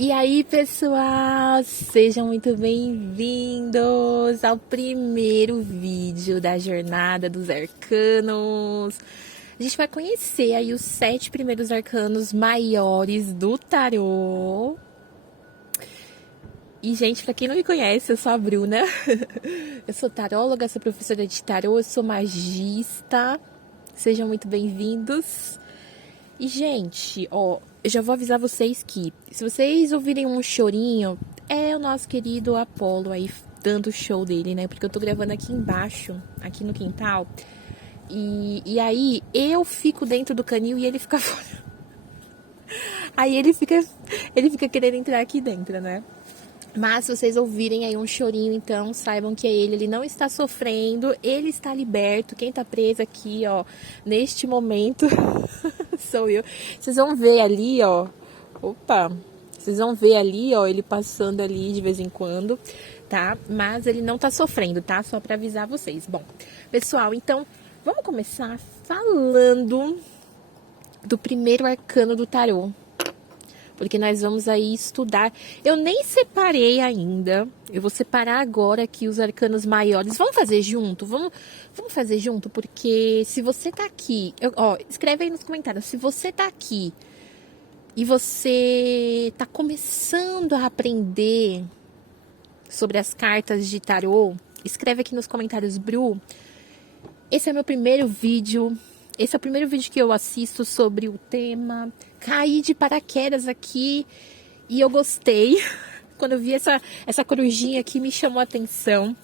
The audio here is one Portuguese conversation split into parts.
E aí, pessoal, sejam muito bem-vindos ao primeiro vídeo da Jornada dos Arcanos. A gente vai conhecer aí os 7 primeiros arcanos maiores do tarô. E, gente, pra quem não me conhece, eu sou a Bruna. Eu sou taróloga, sou professora de tarô, eu sou magista. Sejam muito bem-vindos. E, gente, ó, eu já vou avisar vocês que, se vocês ouvirem um chorinho, é o nosso querido Apolo aí dando o show dele, né? Porque eu tô gravando aqui embaixo, aqui no quintal. E aí, eu fico dentro do canil e ele fica fora. Aí ele fica querendo entrar aqui dentro, né? Mas se vocês ouvirem aí um chorinho, então saibam que é ele não está sofrendo, ele está liberto. Quem tá preso aqui, ó, neste momento, sou eu. Vocês vão ver ali, ó, vocês vão ver ali, ó, ele passando ali de vez em quando, tá? Mas ele não tá sofrendo, tá? Só pra avisar vocês. Bom, pessoal, então, vamos começar falando do primeiro arcano do tarô. Porque nós vamos aí estudar. Eu nem separei ainda. Eu vou separar agora aqui os arcanos maiores. Vamos fazer junto? Vamos fazer junto? Porque se você tá aqui... escreve aí nos comentários. Se você tá aqui e você tá começando a aprender sobre as cartas de tarô, escreve aqui nos comentários, Bru. Esse é meu primeiro vídeo. Esse é o primeiro vídeo que eu assisto sobre o tema. Caí de paraquedas aqui e eu gostei. Quando eu vi essa corujinha aqui, me chamou a atenção,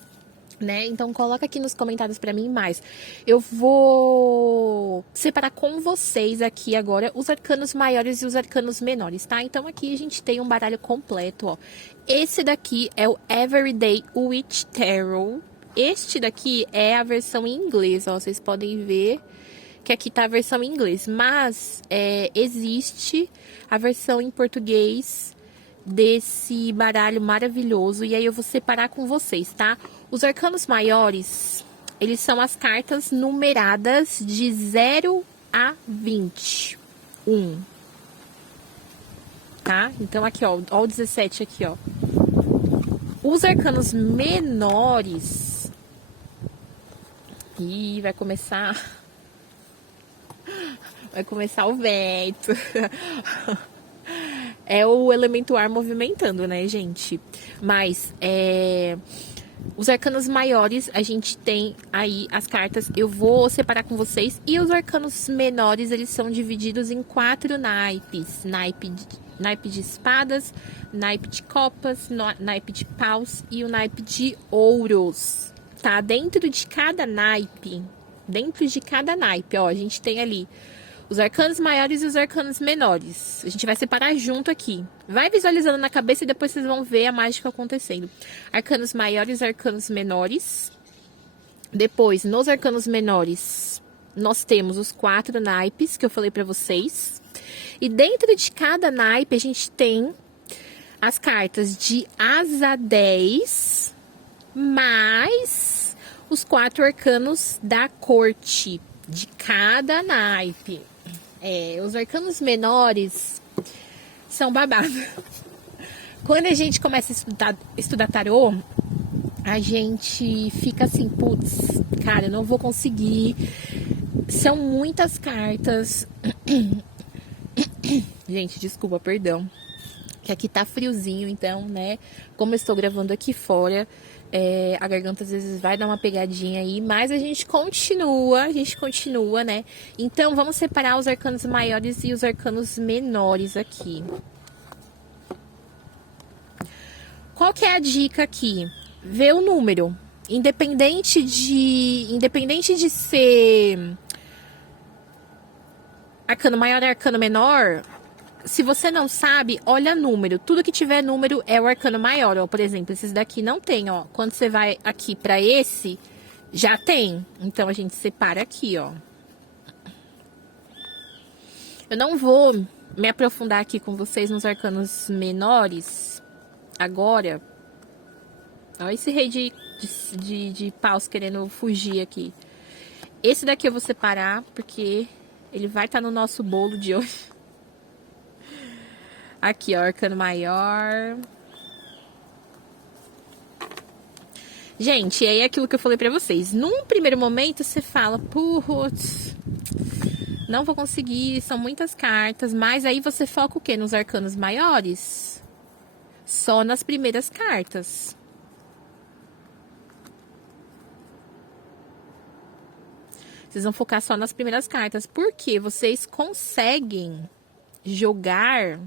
né? Então coloca aqui nos comentários pra mim mais. Eu vou separar com vocês aqui agora os arcanos maiores e os arcanos menores, tá? Então aqui a gente tem um baralho completo, ó. Esse daqui é o Everyday Witch Tarot. Este daqui é a versão em inglês, ó. Vocês podem ver que aqui tá a versão em inglês, mas existe a versão em português desse baralho maravilhoso, e aí eu vou separar com vocês, tá? Os arcanos maiores, eles são as cartas numeradas de 0 a 21, tá? Então aqui, ó o 17 aqui, ó. Os arcanos menores... Ih, vai começar o vento. É o elemento ar movimentando, né, gente? Mas, os arcanos maiores, a gente tem aí as cartas. Eu vou separar com vocês. E os arcanos menores, eles são divididos em 4 naipes. Naipe de espadas, naipe de copas, naipe de paus e o naipe de ouros. Tá? Dentro de cada naipe, ó, a gente tem ali os arcanos maiores e os arcanos menores. A gente vai separar junto aqui. Vai visualizando na cabeça e depois vocês vão ver a mágica acontecendo. Arcanos maiores e arcanos menores. Depois, nos arcanos menores, nós temos os 4 naipes que eu falei pra vocês. E dentro de cada naipe, a gente tem as cartas de asa 10, mais os 4 arcanos da corte de cada naipe. Os arcanos menores são babado. Quando a gente começa a estudar tarô, a gente fica assim, putz, cara, eu não vou conseguir. São muitas cartas. Gente, desculpa, perdão. Que aqui tá friozinho, então, né? Como eu estou gravando aqui fora, a garganta às vezes vai dar uma pegadinha aí, mas a gente continua, né? Então, vamos separar os arcanos maiores e os arcanos menores aqui. Qual que é a dica aqui? Vê o número. Independente de ser arcano maior e arcano menor, se você não sabe, olha número. Tudo que tiver número é o arcano maior, ó. Por exemplo, esses daqui não tem, ó. Quando você vai aqui pra esse, já tem. Então, a gente separa aqui, ó. Eu não vou me aprofundar aqui com vocês nos arcanos menores agora. Ó, esse rei de paus querendo fugir aqui. Esse daqui eu vou separar, porque ele vai estar no nosso bolo de hoje. Aqui, ó, arcano maior. Gente, aí é aquilo que eu falei pra vocês. Num primeiro momento, você fala, putz, não vou conseguir, são muitas cartas. Mas aí você foca o quê? Nos arcanos maiores? Só nas primeiras cartas. Vocês vão focar só nas primeiras cartas. Porque vocês conseguem jogar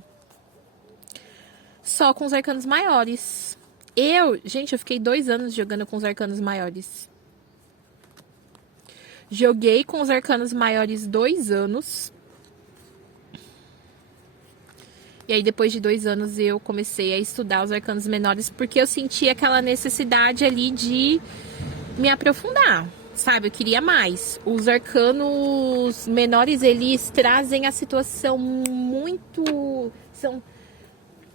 só com os arcanos maiores. Gente, eu fiquei 2 anos jogando com os arcanos maiores. Joguei com os arcanos maiores 2 anos. E aí, depois de 2 anos, eu comecei a estudar os arcanos menores, porque eu senti aquela necessidade ali de me aprofundar, sabe? Eu queria mais. Os arcanos menores, eles trazem a situação muito...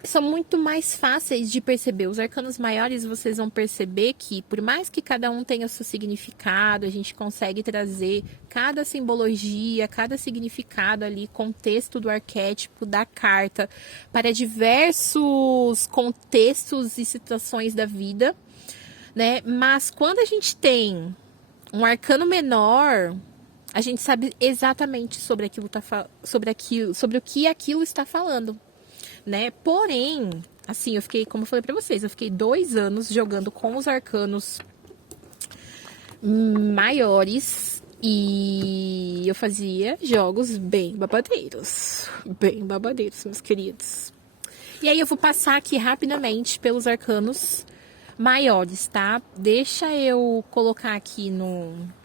São muito mais fáceis de perceber. Os arcanos maiores, vocês vão perceber que, por mais que cada um tenha o seu significado, a gente consegue trazer cada simbologia, cada significado ali, contexto do arquétipo, da carta, para diversos contextos e situações da vida, né? Mas quando a gente tem um arcano menor, a gente sabe exatamente sobre o que aquilo está falando, né? Porém, assim, eu fiquei, como eu falei pra vocês, eu fiquei 2 anos jogando com os arcanos maiores e eu fazia jogos bem babadeiros, meus queridos. E aí eu vou passar aqui rapidamente pelos arcanos maiores, tá? Deixa eu colocar aqui no...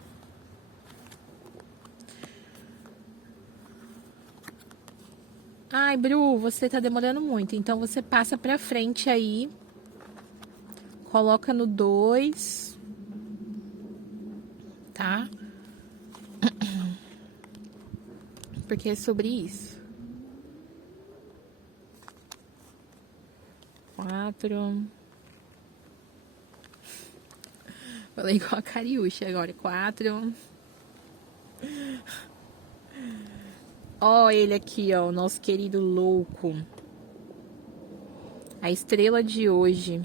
Ai, Bru, você tá demorando muito. Então, você passa pra frente aí. Coloca no 2. Tá? Porque é sobre isso. 4. Falei igual a Cariúcha agora. 4. Ó, ele aqui, ó, o nosso querido louco. A estrela de hoje.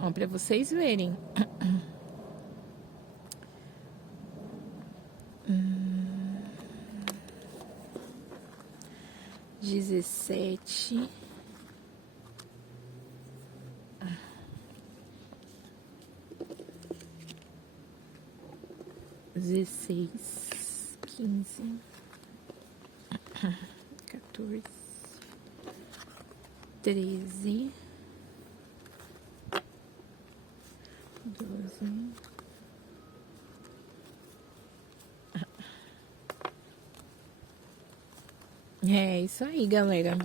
Ó, pra vocês verem. 17. 16, 15, 14, 13, 12. É isso aí, galera.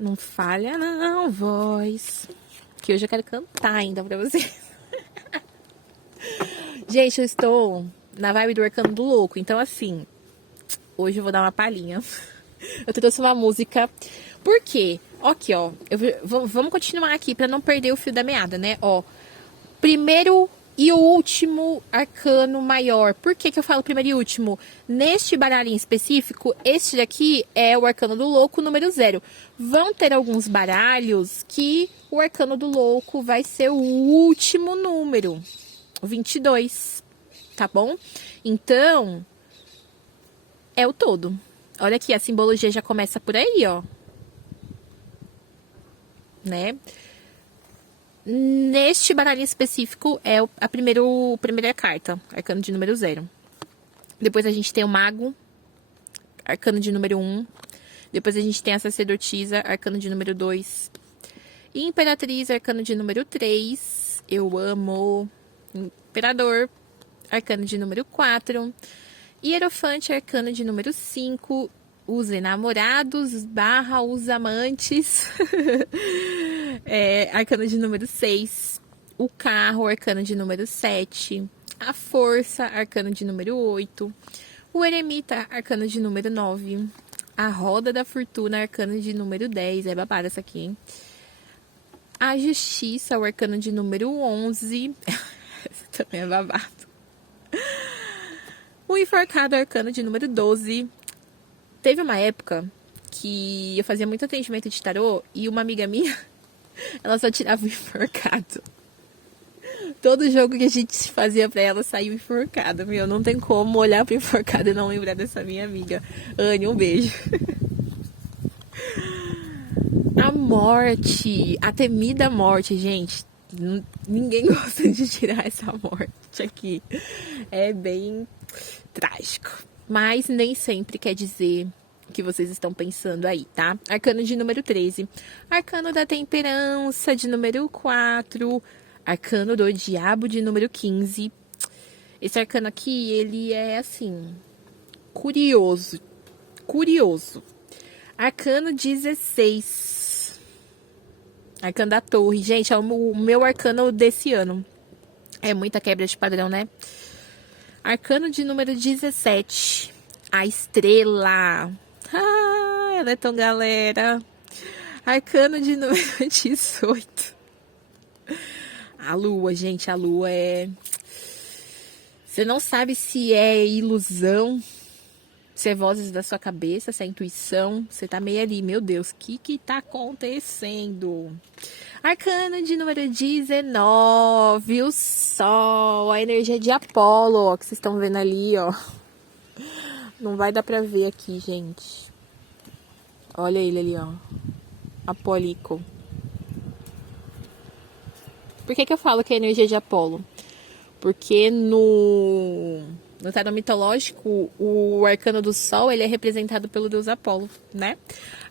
Não falha não, voz. Que hoje eu quero cantar ainda pra vocês. Gente, eu estou na vibe do arcano do louco. Então, assim, hoje eu vou dar uma palhinha. Eu trouxe uma música. Por quê? Aqui, ó. Vamos continuar aqui pra não perder o fio da meada, né? Ó, primeiro e o último arcano maior. Por que que eu falo primeiro e último? Neste baralho em específico, este daqui é o arcano do louco número 0. Vão ter alguns baralhos que o arcano do louco vai ser o último número, o 22, tá bom? Então, é o todo. Olha aqui, a simbologia já começa por aí, ó. Né? Neste baralho específico é a primeira carta, arcano de número 0. Depois a gente tem o mago, arcano de número 1. Depois a gente tem a sacerdotisa, arcano de número 2. Imperatriz, arcano de número 3. Eu amo. Imperador, arcano de número 4. Hierofante, arcano de número 5. Os enamorados / os amantes. Arcano de número 6. O carro, arcano de número 7. A Força, arcano de número 8. O Eremita, arcano de número 9. A Roda da Fortuna, arcano de número 10. É babada essa aqui, hein? A Justiça, o arcano de número 11. Esse também é babado. O Enforcado, arcano de número 12. Teve uma época que eu fazia muito atendimento de tarô e uma amiga minha, ela só tirava o enforcado. Todo jogo que a gente fazia pra ela saiu enforcado. Meu, não tem como olhar pro enforcado e não lembrar dessa minha amiga. Anne, um beijo. A morte, a temida morte, gente. Ninguém gosta de tirar essa morte aqui. É bem trágico. Mas nem sempre quer dizer o que vocês estão pensando aí, tá? Arcano de número 13. Arcano da temperança de número 4. Arcano do diabo de número 15. Esse arcano aqui, ele é assim, curioso. Curioso. Arcano 16. Arcano da torre. Gente, é o meu arcano desse ano. É muita quebra de padrão, né? Arcano de número 17. A estrela. Ah, ela é tão galera. Arcano de número 18. A lua, gente. A lua é... Você não sabe se é ilusão, se é vozes da sua cabeça, se é intuição. Você tá meio ali, meu Deus, o que tá acontecendo? Arcano de número 19, o Sol, a energia de Apolo, ó, que vocês estão vendo ali, ó. Não vai dar pra ver aqui, gente. Olha ele ali, ó. Apólico. Por que eu falo que é a energia de Apolo? Porque no tarô mitológico, o arcano do Sol, ele é representado pelo deus Apolo, né?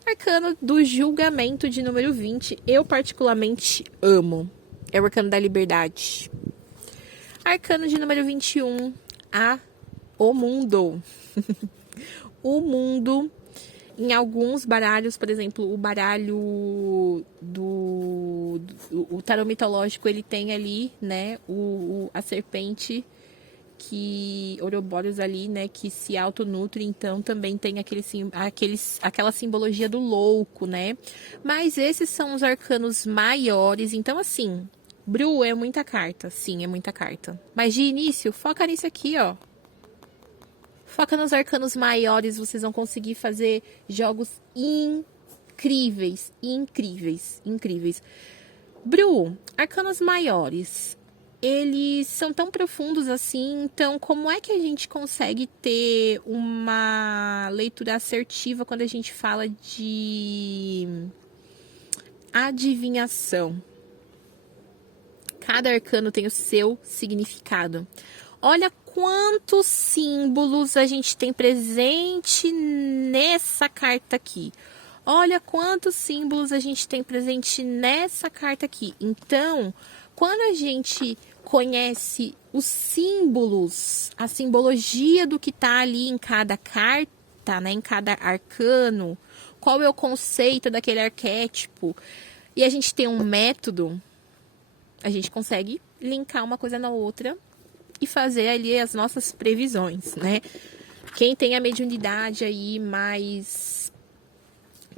Arcano do julgamento de número 20, eu particularmente amo. É o arcano da liberdade. Arcano de número 21, o mundo. O mundo, em alguns baralhos, por exemplo, o baralho o tarô mitológico, ele tem ali, né, a serpente que Ouroboros ali, né, que se autonutre, então também tem aquela simbologia do louco, né? Mas esses são os arcanos maiores, então assim, Bru, é muita carta, sim, é muita carta. Mas de início, foca nisso aqui, ó. Foca nos arcanos maiores, vocês vão conseguir fazer jogos incríveis, incríveis, incríveis. Bru, arcanos maiores, eles são tão profundos assim, então como é que a gente consegue ter uma leitura assertiva quando a gente fala de adivinhação? Cada arcano tem o seu significado. Olha quantos símbolos a gente tem presente nessa carta aqui. Olha quantos símbolos a gente tem presente nessa carta aqui. Então, quando a gente conhece os símbolos, a simbologia do que está ali em cada carta, né, em cada arcano, qual é o conceito daquele arquétipo, e a gente tem um método, a gente consegue linkar uma coisa na outra e fazer ali as nossas previsões, né? Quem tem a mediunidade aí mais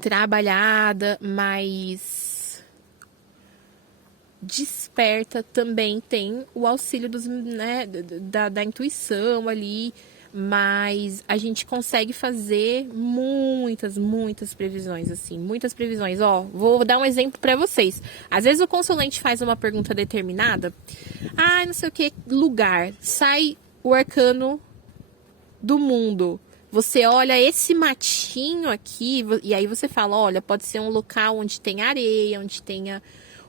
trabalhada, mais desperta, também tem o auxílio da intuição ali, mas a gente consegue fazer muitas previsões, assim, muitas previsões. Ó, vou dar um exemplo para vocês. Às vezes o consulente faz uma pergunta determinada, não sei o que, lugar, sai o arcano do mundo. Você olha esse matinho aqui e aí você fala, olha, pode ser um local onde tem areia, onde tenha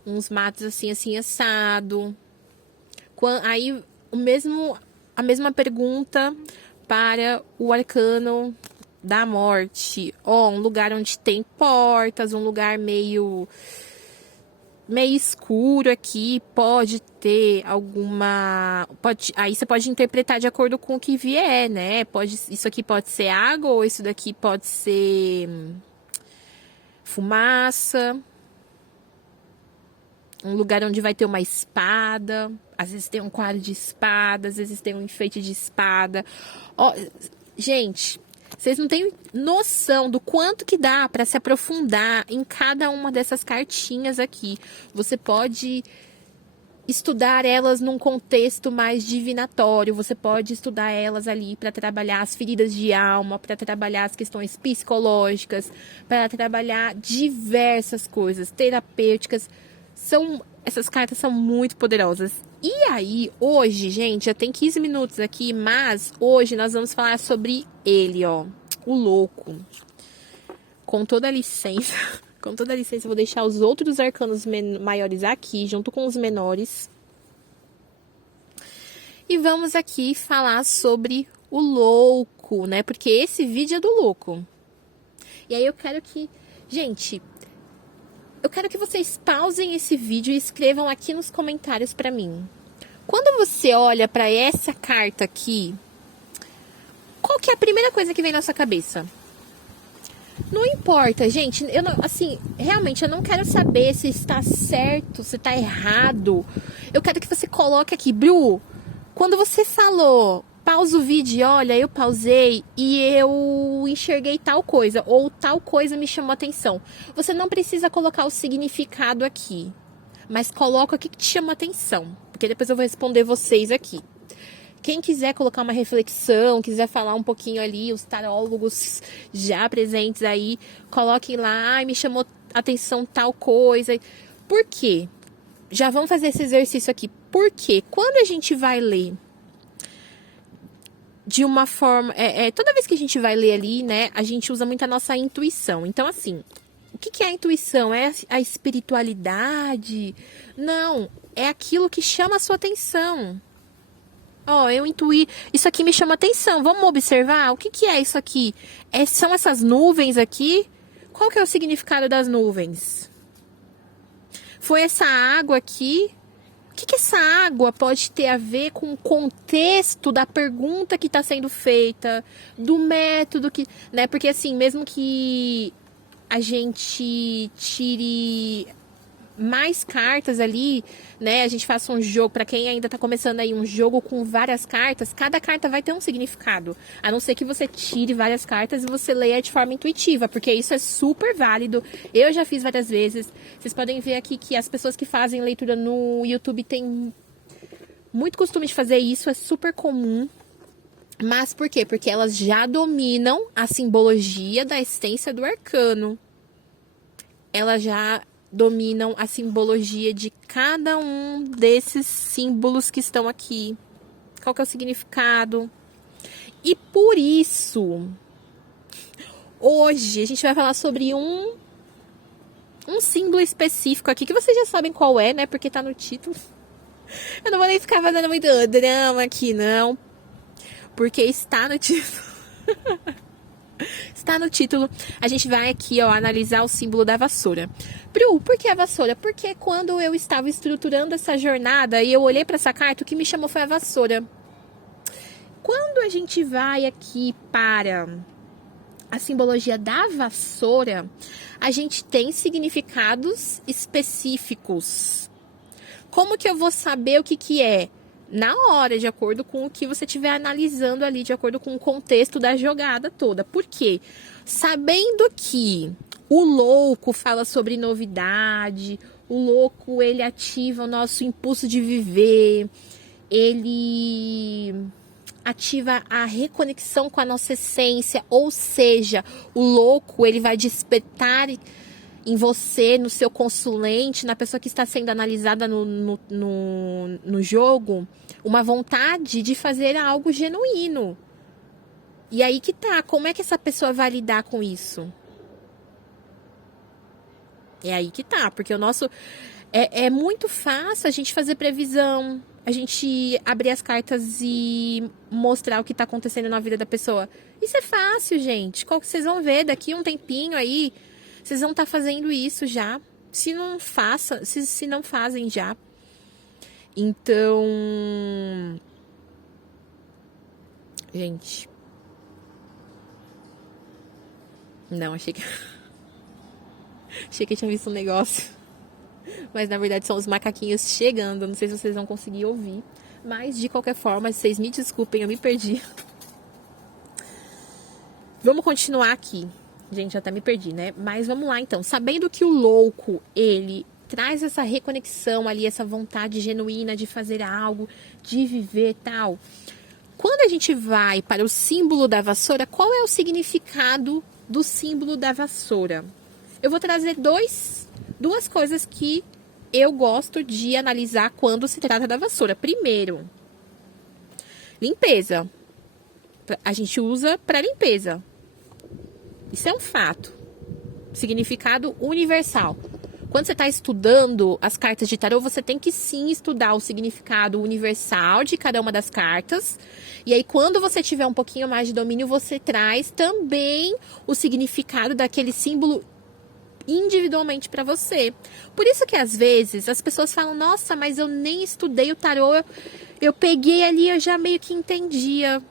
uns matos assim, assim, assado. Aí a mesma pergunta para o arcano da morte. Um lugar onde tem portas, um lugar meio escuro aqui, pode ter aí você pode interpretar de acordo com o que vier, né? Isso aqui pode ser água, ou isso daqui pode ser fumaça. Um lugar onde vai ter uma espada. Às vezes tem um quadro de espada, às vezes tem um enfeite de espada. Ó, gente, vocês não têm noção do quanto que dá para se aprofundar em cada uma dessas cartinhas aqui. Você pode estudar elas num contexto mais divinatório, você pode estudar elas ali para trabalhar as feridas de alma, para trabalhar as questões psicológicas, para trabalhar diversas coisas terapêuticas. Essas cartas são muito poderosas. E aí, hoje, gente, já tem 15 minutos aqui, mas hoje nós vamos falar sobre ele, ó, o louco. Com toda a licença, com toda a licença, eu vou deixar os outros arcanos maiores aqui, junto com os menores. E vamos aqui falar sobre o louco, né? Porque esse vídeo é do louco. E aí eu quero que... Gente, eu quero que vocês pausem esse vídeo e escrevam aqui nos comentários pra mim. Quando você olha pra essa carta aqui, qual que é a primeira coisa que vem na sua cabeça? Não importa, gente, eu não, assim, realmente eu não quero saber se está certo, se está errado. Eu quero que você coloque aqui, Bru, quando você falou, pausa o vídeo, olha, eu pausei e eu enxerguei tal coisa, ou tal coisa me chamou a atenção. Você não precisa colocar o significado aqui, mas coloca o que te chama a atenção, porque depois eu vou responder vocês aqui. Quem quiser colocar uma reflexão, quiser falar um pouquinho ali, os tarólogos já presentes aí, coloquem lá, ai, me chamou atenção tal coisa. Por quê? Já vamos fazer esse exercício aqui. Por quê? Quando a gente vai ler de uma forma... toda vez que a gente vai ler ali, né, a gente usa muito a nossa intuição. Então, assim, o que é a intuição? É a espiritualidade? Não, é aquilo que chama a sua atenção. Ó, eu intuí, isso aqui me chama atenção, vamos observar? O que é isso aqui? São essas nuvens aqui? Qual que é o significado das nuvens? Foi essa água aqui? O que essa água pode ter a ver com o contexto da pergunta que está sendo feita, do método que... né? Porque assim, mesmo que a gente tire mais cartas ali, né? A gente faça um jogo, para quem ainda tá começando aí, um jogo com várias cartas, cada carta vai ter um significado. A não ser que você tire várias cartas e você leia de forma intuitiva, porque isso é super válido. Eu já fiz várias vezes. Vocês podem ver aqui que as pessoas que fazem leitura no YouTube têm muito costume de fazer isso, é super comum. Mas por quê? Porque elas já dominam a simbologia da essência do arcano. Elas já dominam a simbologia de cada um desses símbolos que estão aqui. Qual que é o significado? E por isso, hoje a gente vai falar sobre um símbolo específico aqui, que vocês já sabem qual é, né? Porque tá no título. Eu não vou nem ficar fazendo muito drama aqui, não. Porque está no título. Está no título. A gente vai aqui, ó, analisar o símbolo da vassoura. Bru, por que a vassoura? Porque quando eu estava estruturando essa jornada e eu olhei para essa carta, o que me chamou foi a vassoura. Quando a gente vai aqui para a simbologia da vassoura, a gente tem significados específicos. Como que eu vou saber o que é? Na hora, de acordo com o que você estiver analisando ali, de acordo com o contexto da jogada toda. Por quê? Sabendo que o louco fala sobre novidade, o louco, ele ativa o nosso impulso de viver, ele ativa a reconexão com a nossa essência, ou seja, o louco, ele vai despertar em você, no seu consulente, na pessoa que está sendo analisada no jogo, uma vontade de fazer algo genuíno. E aí que tá, como é que essa pessoa vai lidar com isso? É aí que tá, porque o nosso... É muito fácil a gente fazer previsão, a gente abrir as cartas e mostrar o que tá acontecendo na vida da pessoa. Isso é fácil, gente. Qual que vocês vão ver daqui um tempinho aí? Vocês vão estar fazendo isso já. Se não fazem já. Então, gente. Não, achei que eu tinha visto um negócio. Mas na verdade são os macaquinhos chegando. Não sei se vocês vão conseguir ouvir. Mas de qualquer forma, vocês me desculpem, eu me perdi. Vamos continuar aqui. Gente, até me perdi, né? Mas vamos lá então. Sabendo que o louco, ele traz essa reconexão ali, essa vontade genuína de fazer algo, de viver tal. Quando a gente vai para o símbolo da vassoura, qual é o significado do símbolo da vassoura? Eu vou trazer duas coisas que eu gosto de analisar quando se trata da vassoura. Primeiro, limpeza. A gente usa para limpeza. Isso é um fato. Significado universal. Quando você está estudando as cartas de tarô, você tem que sim estudar o significado universal de cada uma das cartas. E aí, quando você tiver um pouquinho mais de domínio, você traz também o significado daquele símbolo individualmente para você. Por isso que às vezes as pessoas falam: nossa, mas eu nem estudei o tarô, eu peguei ali, eu já meio que entendia.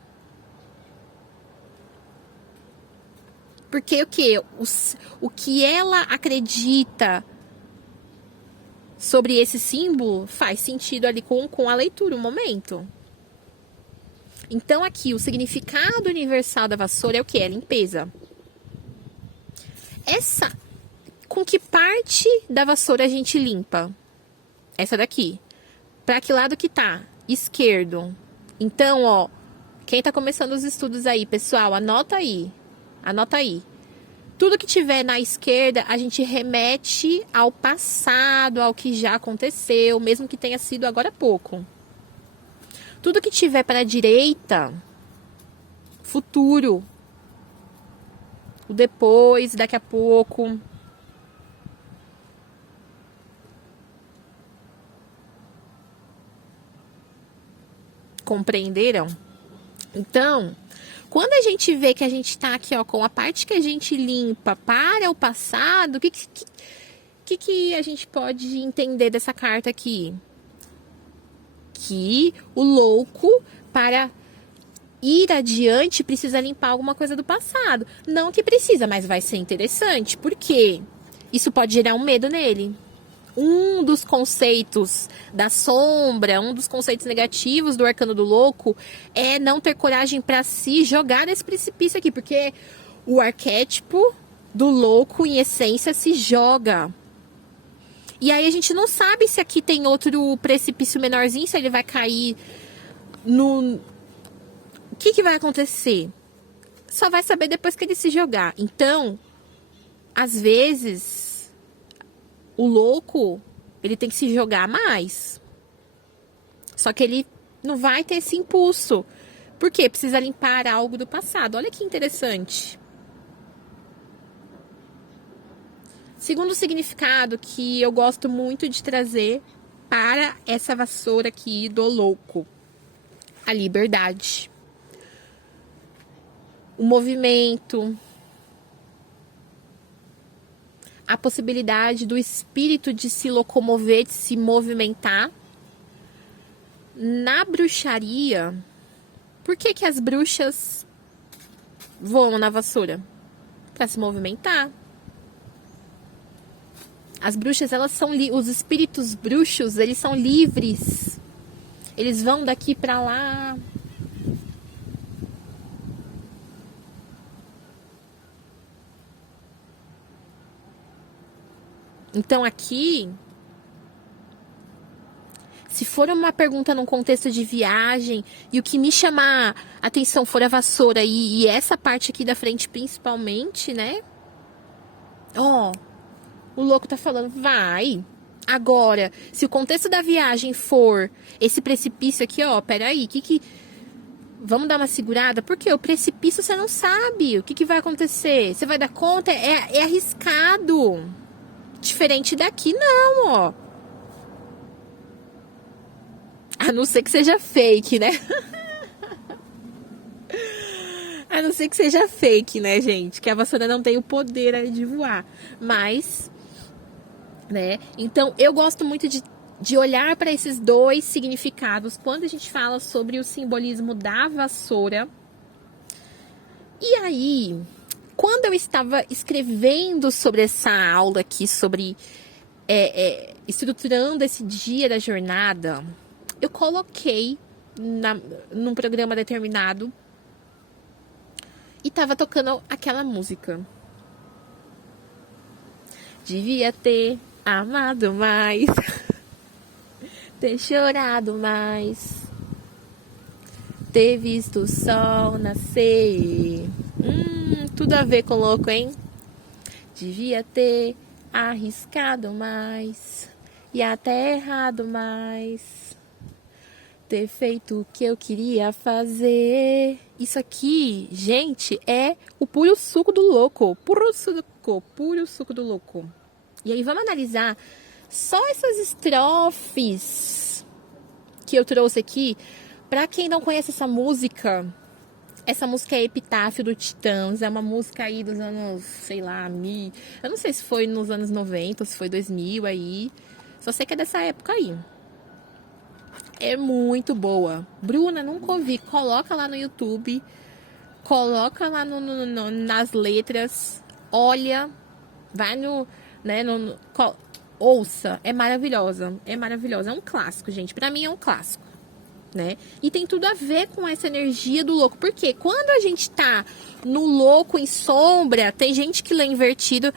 Porque o que ela acredita sobre esse símbolo faz sentido ali com a leitura, o momento. Então aqui, o significado universal da vassoura é o que? É limpeza. Com que parte da vassoura a gente limpa? Essa daqui. Para que lado que tá? Esquerdo. Então, ó, quem tá começando os estudos aí, pessoal, anota aí. Anota aí. Tudo que tiver na esquerda, a gente remete ao passado, ao que já aconteceu, mesmo que tenha sido agora há pouco. Tudo que tiver para a direita, futuro. O depois, daqui a pouco. Compreenderam? Então, quando a gente vê que a gente está aqui, ó, com a parte que a gente limpa para o passado, o que a gente pode entender dessa carta aqui? Que o louco, para ir adiante, precisa limpar alguma coisa do passado. Não que precisa, mas vai ser interessante. Por quê? Isso pode gerar um medo nele. Um dos conceitos da sombra, um dos conceitos negativos do arcano do louco é não ter coragem para se jogar nesse precipício aqui, porque o arquétipo do louco, em essência, se joga. E aí a gente não sabe se aqui tem outro precipício menorzinho, se ele vai cair no... O que vai acontecer? Só vai saber depois que ele se jogar. Então, às vezes... O louco, ele tem que se jogar mais. Só que ele não vai ter esse impulso. Por quê? Precisa limpar algo do passado. Olha que interessante. Segundo significado que eu gosto muito de trazer para essa vassoura aqui do louco. A liberdade. O movimento. A possibilidade do espírito de se locomover, de se movimentar. Na bruxaria, por que as bruxas voam na vassoura? Para se movimentar. As bruxas, elas são os espíritos bruxos, eles são livres. Eles vão daqui para lá. Então aqui, se for uma pergunta num contexto de viagem e o que me chamar a atenção for a vassoura e essa parte aqui da frente principalmente, né? Ó, o louco tá falando, vai. Agora, se o contexto da viagem for esse precipício aqui, ó, peraí, vamos dar uma segurada? Porque o precipício você não sabe o que vai acontecer. Você vai dar conta? É arriscado. Diferente daqui, não, ó. A não ser que seja fake, né? A não ser que seja fake, né, gente? Que a vassoura não tem o poder ali de voar. Mas, né? Então, eu gosto muito de olhar para esses dois significados quando a gente fala sobre o simbolismo da vassoura. E aí... Quando eu estava escrevendo sobre essa aula aqui, sobre estruturando esse dia da jornada, eu coloquei num programa determinado e tava tocando aquela música. Devia ter amado mais, ter chorado mais, ter visto o sol nascer. Tudo a ver com louco, hein? Devia ter arriscado mais e até errado mais, ter feito o que eu queria fazer. Isso aqui, gente, é o puro suco do louco. Puro suco do louco. E aí vamos analisar só essas estrofes que eu trouxe aqui. Pra quem não conhece essa música é Epitáfio do Titãs. É uma música aí dos anos, sei lá, eu não sei se foi nos anos 90 ou se foi 2000 aí. Só sei que é dessa época aí. É muito boa. Bruna, nunca ouvi. Coloca lá no YouTube. Coloca lá nas letras. Olha. Vai ouça. É maravilhosa. É maravilhosa. É um clássico, gente. Pra mim é um clássico. Né? E tem tudo a ver com essa energia do louco. Porque quando a gente tá no louco em sombra, tem gente que lê invertido.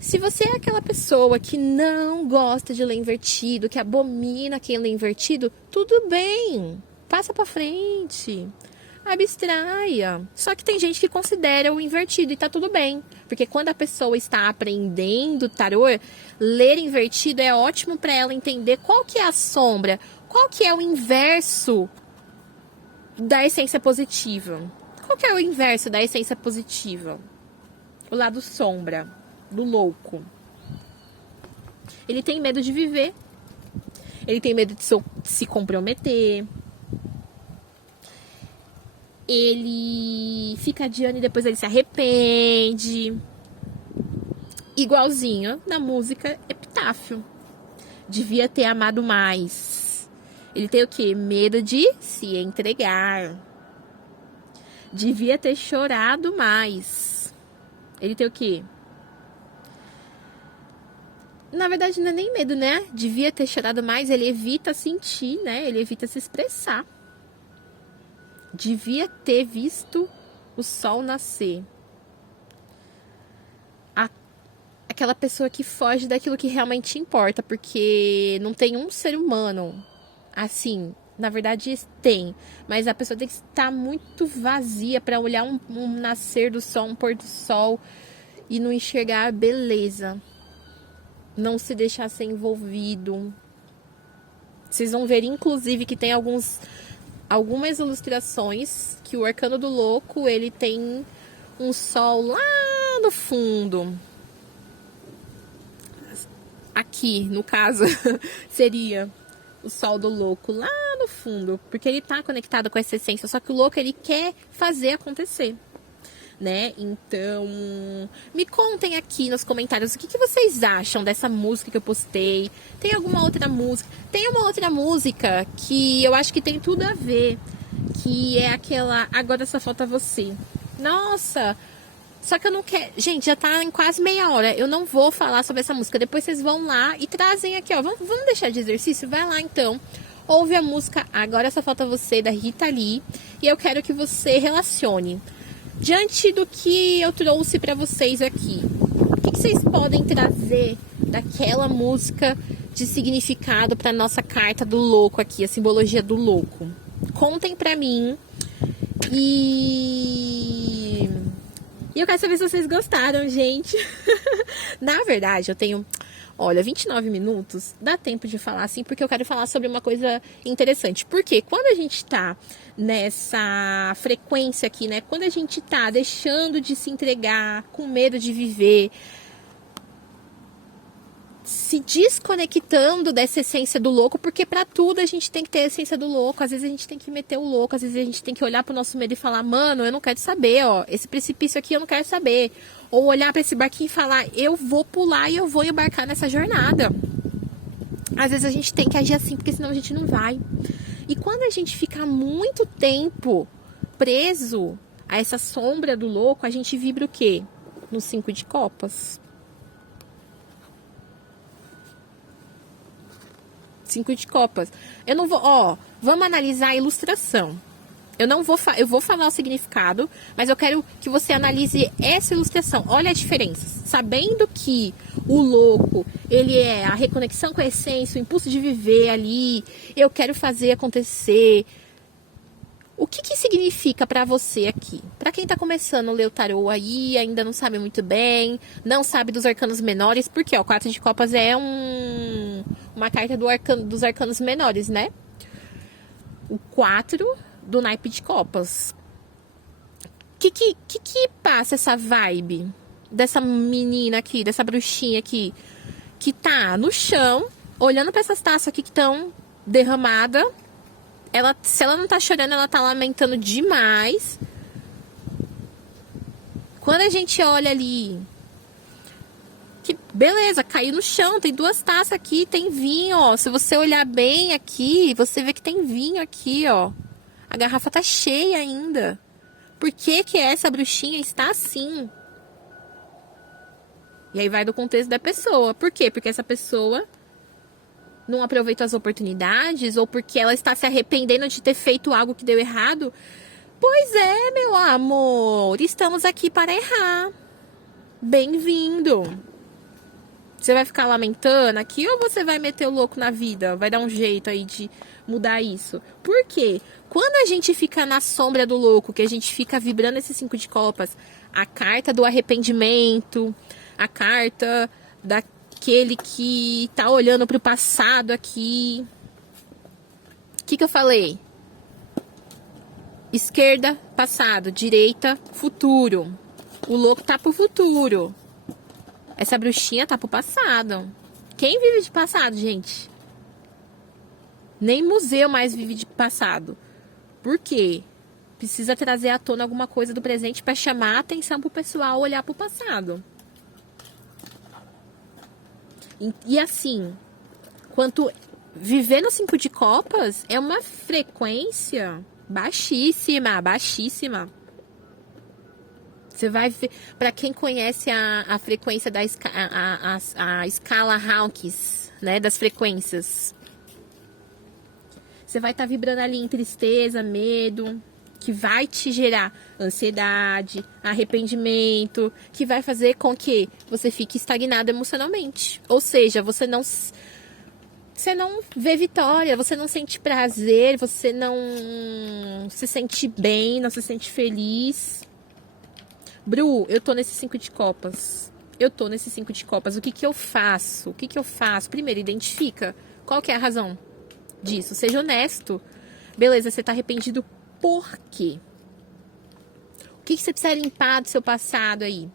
Se você é aquela pessoa que não gosta de ler invertido, que abomina quem lê invertido, tudo bem. Passa pra frente. Abstraia. Só que tem gente que considera o invertido e tá tudo bem. Porque quando a pessoa está aprendendo tarô, ler invertido é ótimo para ela entender qual que é a sombra, qual que é o inverso da essência positiva. Qual que é o inverso da essência positiva? O lado sombra, do louco. Ele tem medo de viver. Ele tem medo de se comprometer. Ele fica adiando e depois ele se arrepende. Igualzinho na música Epitáfio. Devia ter amado mais. Ele tem o quê? Medo de se entregar. Devia ter chorado mais. Ele tem o quê? Na verdade, não é nem medo, né? Devia ter chorado mais. Ele evita sentir, né? Ele evita se expressar. Devia ter visto o sol nascer. Aquela pessoa que foge daquilo que realmente importa, porque não tem um ser humano assim. Na verdade tem, mas a pessoa tem que estar muito vazia para olhar um nascer do sol, um pôr do sol e não enxergar a beleza. Não se deixar ser envolvido. Vocês vão ver, inclusive, que tem algumas ilustrações que o Arcano do Louco, ele tem um sol lá no fundo. Aqui, no caso, seria o sol do louco lá no fundo, porque ele tá conectado com essa essência, só que o louco, ele quer fazer acontecer, né? Então, me contem aqui nos comentários o que vocês acham dessa música que eu postei. Tem alguma outra música? Tem uma outra música que eu acho que tem tudo a ver, que é aquela Agora Só Falta Você. Nossa! Só que eu não quero... Gente, já tá em quase meia hora. Eu não vou falar sobre essa música. Depois vocês vão lá e trazem aqui, ó. Vamos deixar de exercício? Vai lá, então. Ouve a música Agora Só Falta Você, da Rita Lee. E eu quero que você relacione. Diante do que eu trouxe pra vocês aqui, o que vocês podem trazer daquela música de significado pra nossa carta do louco aqui, a simbologia do louco? Contem pra mim. E eu quero saber se vocês gostaram, gente. Na verdade, eu tenho, 29 minutos. Dá tempo de falar assim, porque eu quero falar sobre uma coisa interessante. Porque quando a gente tá nessa frequência aqui, né? Quando a gente tá deixando de se entregar, com medo de viver, se desconectando dessa essência do louco, porque pra tudo a gente tem que ter a essência do louco. Às vezes a gente tem que meter o louco, às vezes a gente tem que olhar pro nosso medo e falar, mano, eu não quero saber, ó, esse precipício aqui eu não quero saber. Ou olhar pra esse barquinho e falar, eu vou pular e eu vou embarcar nessa jornada. Às vezes a gente tem que agir assim, porque senão a gente não vai. E quando a gente fica muito tempo preso a essa sombra do louco, a gente vibra o quê? No 5 de copas. 5 de copas. Eu não vou, vamos analisar a ilustração. Eu vou falar o significado, mas eu quero que você analise essa ilustração. Olha a diferença. Sabendo que o louco, ele é a reconexão com a essência, o impulso de viver ali, eu quero fazer acontecer. O que significa para você aqui? Para quem tá começando a ler o tarô aí, ainda não sabe muito bem, não sabe dos arcanos menores, porque o 4 de copas é uma carta dos arcanos menores, né? O 4 do naipe de copas. Que passa essa vibe dessa menina aqui, dessa bruxinha aqui, que tá no chão, olhando para essas taças aqui que estão derramadas. Se ela não tá chorando, ela tá lamentando demais. Quando a gente olha ali, que beleza, caiu no chão, tem 2 taças aqui, tem vinho, ó. Se você olhar bem aqui, você vê que tem vinho aqui, ó. A garrafa tá cheia ainda. Por que essa bruxinha está assim? E aí vai do contexto da pessoa. Por quê? Porque essa pessoa não aproveitou as oportunidades, ou porque ela está se arrependendo de ter feito algo que deu errado. Pois é, meu amor, estamos aqui para errar. Bem-vindo. Você vai ficar lamentando aqui ou você vai meter o louco na vida? Vai dar um jeito aí de mudar isso. Por quê? Quando a gente fica na sombra do louco, que a gente fica vibrando esse 5 de copas, a carta do arrependimento, a carta daquele que tá olhando pro passado aqui. O que eu falei? Esquerda, passado. Direita, futuro. O louco tá pro futuro. Essa bruxinha tá pro passado. Quem vive de passado, gente? Nem museu mais vive de passado. Por quê? Precisa trazer à tona alguma coisa do presente para chamar a atenção pro pessoal olhar pro passado. E assim, quanto viver no 5 de copas é uma frequência baixíssima, baixíssima. Você vai ver, para quem conhece a frequência da a escala Hawkins, né, das frequências. Você vai estar vibrando ali em tristeza, medo, que vai te gerar ansiedade, arrependimento, que vai fazer com que você fique estagnado emocionalmente. Ou seja, você não vê vitória, você não sente prazer, você não se sente bem, não se sente feliz. Bru, eu tô nesse 5 de copas. O que eu faço? Primeiro, identifica qual que é a razão disso. Seja honesto. Beleza, você tá arrependido por quê? O que você precisa limpar do seu passado aí?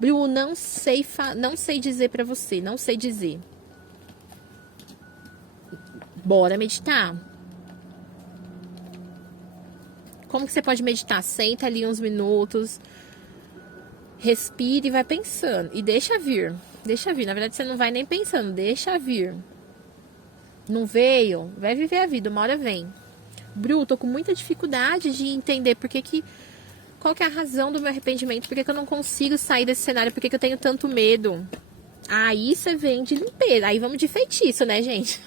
Bru, não sei dizer pra você. Não sei dizer. Bora meditar. Como que você pode meditar? Senta ali uns minutos, respire e vai pensando. E deixa vir. Na verdade, você não vai nem pensando, deixa vir. Não veio? Vai viver a vida, uma hora vem. Bru, tô com muita dificuldade de entender qual que é a razão do meu arrependimento, por que eu não consigo sair desse cenário, por que eu tenho tanto medo. Aí você vem de limpeza, aí vamos de feitiço, né, gente?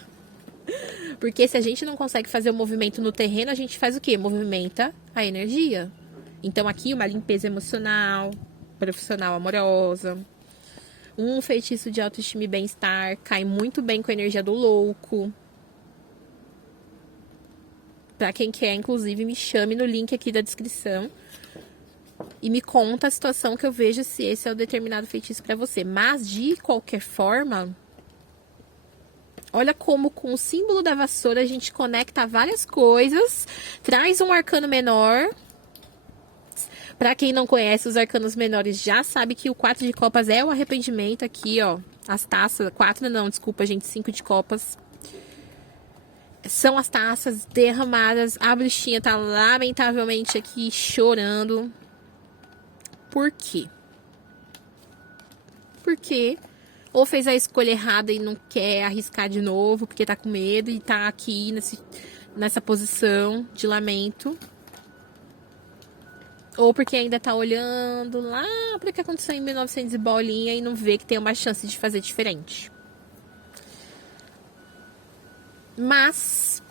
Porque se a gente não consegue fazer o movimento no terreno, a gente faz o quê? Movimenta a energia. Então aqui uma limpeza emocional, profissional, amorosa. Um feitiço de autoestima e bem-estar, cai muito bem com a energia do louco. Pra quem quer, inclusive, me chame no link aqui da descrição e me conta a situação que eu vejo se esse é o determinado feitiço pra você. Mas, de qualquer forma, olha como com o símbolo da vassoura a gente conecta várias coisas, traz um arcano menor. Pra quem não conhece os arcanos menores, já sabe que o 4 de copas é o arrependimento aqui, ó. As taças, 4 não, desculpa, gente, 5 de copas. São as taças derramadas. A bruxinha tá lamentavelmente aqui chorando. Por quê? Porque ou fez a escolha errada e não quer arriscar de novo, porque tá com medo e tá aqui nessa posição de lamento. Ou porque ainda tá olhando lá para o que aconteceu em 1900 e bolinha e não vê que tem uma chance de fazer diferente. Mas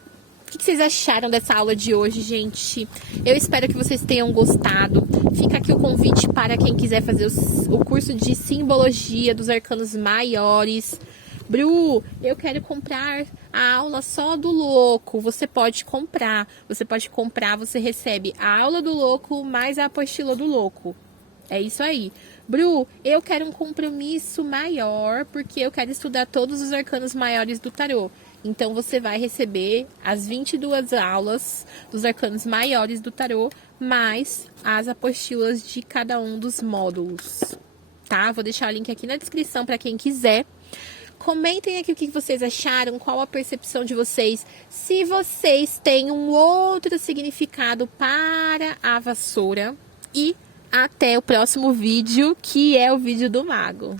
o que vocês acharam dessa aula de hoje, gente? Eu espero que vocês tenham gostado. Fica aqui o convite para quem quiser fazer o curso de simbologia dos arcanos maiores. Bru, eu quero comprar a aula só do louco. Você pode comprar. Você recebe a aula do louco mais a apostila do louco. É isso aí. Bru, eu quero um compromisso maior porque eu quero estudar todos os arcanos maiores do tarô. Então você vai receber as 22 aulas dos arcanos maiores do tarô, mais as apostilas de cada um dos módulos, tá? Vou deixar o link aqui na descrição para quem quiser. Comentem aqui o que vocês acharam, qual a percepção de vocês, se vocês têm um outro significado para a vassoura. E até o próximo vídeo, que é o vídeo do mago.